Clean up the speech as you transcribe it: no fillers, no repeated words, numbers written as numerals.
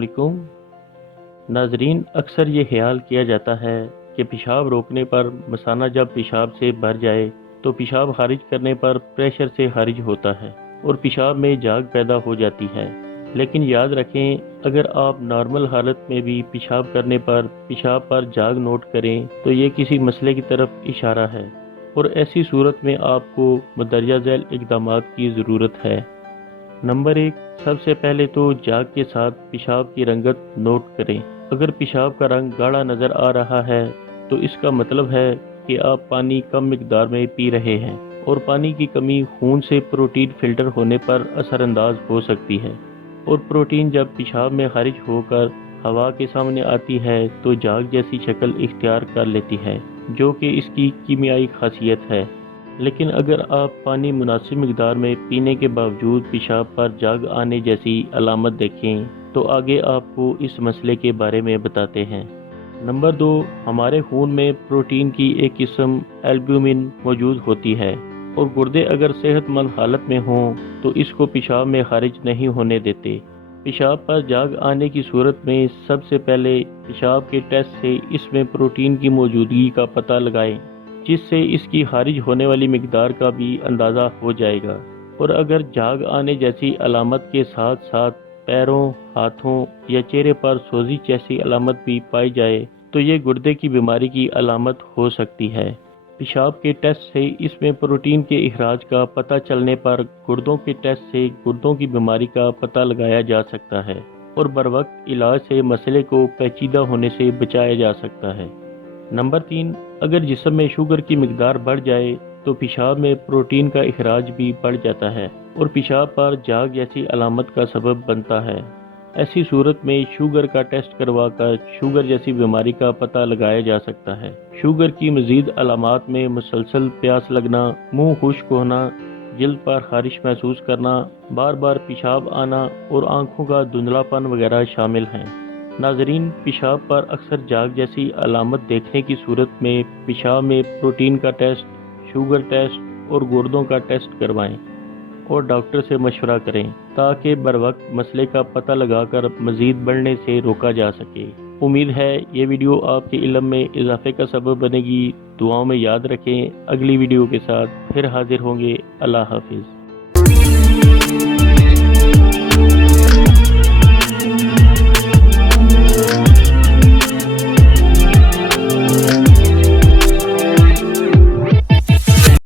علیکم ناظرین، اکثر یہ خیال کیا جاتا ہے کہ پیشاب روکنے پر مثانہ جب پیشاب سے بھر جائے تو پیشاب خارج کرنے پر پریشر سے خارج ہوتا ہے اور پیشاب میں جاگ پیدا ہو جاتی ہے۔ لیکن یاد رکھیں، اگر آپ نارمل حالت میں بھی پیشاب کرنے پر پیشاب پر جاگ نوٹ کریں تو یہ کسی مسئلے کی طرف اشارہ ہے، اور ایسی صورت میں آپ کو مندرجہ ذیل اقدامات کی ضرورت ہے۔ نمبر 1، سب سے پہلے تو جاگ کے ساتھ پیشاب کی رنگت نوٹ کریں۔ اگر پیشاب کا رنگ گاڑھا نظر آ رہا ہے تو اس کا مطلب ہے کہ آپ پانی کم مقدار میں پی رہے ہیں، اور پانی کی کمی خون سے پروٹین فلٹر ہونے پر اثر انداز ہو سکتی ہے، اور پروٹین جب پیشاب میں خارج ہو کر ہوا کے سامنے آتی ہے تو جاگ جیسی شکل اختیار کر لیتی ہے، جو کہ اس کی کیمیائی خاصیت ہے۔ لیکن اگر آپ پانی مناسب مقدار میں پینے کے باوجود پیشاب پر جاگ آنے جیسی علامت دیکھیں تو آگے آپ کو اس مسئلے کے بارے میں بتاتے ہیں۔ نمبر 2، ہمارے خون میں پروٹین کی ایک قسم البومن موجود ہوتی ہے، اور گردے اگر صحت مند حالت میں ہوں تو اس کو پیشاب میں خارج نہیں ہونے دیتے۔ پیشاب پر جاگ آنے کی صورت میں سب سے پہلے پیشاب کے ٹیسٹ سے اس میں پروٹین کی موجودگی کا پتہ لگائیں، جس سے اس کی خارج ہونے والی مقدار کا بھی اندازہ ہو جائے گا۔ اور اگر جاگ آنے جیسی علامت کے ساتھ ساتھ پیروں، ہاتھوں یا چہرے پر سوزش جیسی علامت بھی پائی جائے تو یہ گردے کی بیماری کی علامت ہو سکتی ہے۔ پیشاب کے ٹیسٹ سے اس میں پروٹین کے اخراج کا پتہ چلنے پر گردوں کے ٹیسٹ سے گردوں کی بیماری کا پتہ لگایا جا سکتا ہے، اور بروقت علاج سے مسئلے کو پیچیدہ ہونے سے بچایا جا سکتا ہے۔ نمبر 3، اگر جسم میں شوگر کی مقدار بڑھ جائے تو پیشاب میں پروٹین کا اخراج بھی بڑھ جاتا ہے اور پیشاب پر جاگ جیسی علامت کا سبب بنتا ہے۔ ایسی صورت میں شوگر کا ٹیسٹ کروا کر شوگر جیسی بیماری کا پتہ لگایا جا سکتا ہے۔ شوگر کی مزید علامات میں مسلسل پیاس لگنا، منہ خشک ہونا، جلد پر خارش محسوس کرنا، بار بار پیشاب آنا اور آنکھوں کا دھندلا پن وغیرہ شامل ہیں۔ ناظرین، پیشاب پر اکثر جاگ جیسی علامت دیکھنے کی صورت میں پیشاب میں پروٹین کا ٹیسٹ، شوگر ٹیسٹ اور گردوں کا ٹیسٹ کروائیں اور ڈاکٹر سے مشورہ کریں تاکہ بروقت مسئلے کا پتہ لگا کر مزید بڑھنے سے روکا جا سکے۔ امید ہے یہ ویڈیو آپ کے علم میں اضافے کا سبب بنے گی۔ دعاؤں میں یاد رکھیں۔ اگلی ویڈیو کے ساتھ پھر حاضر ہوں گے۔ اللہ حافظ۔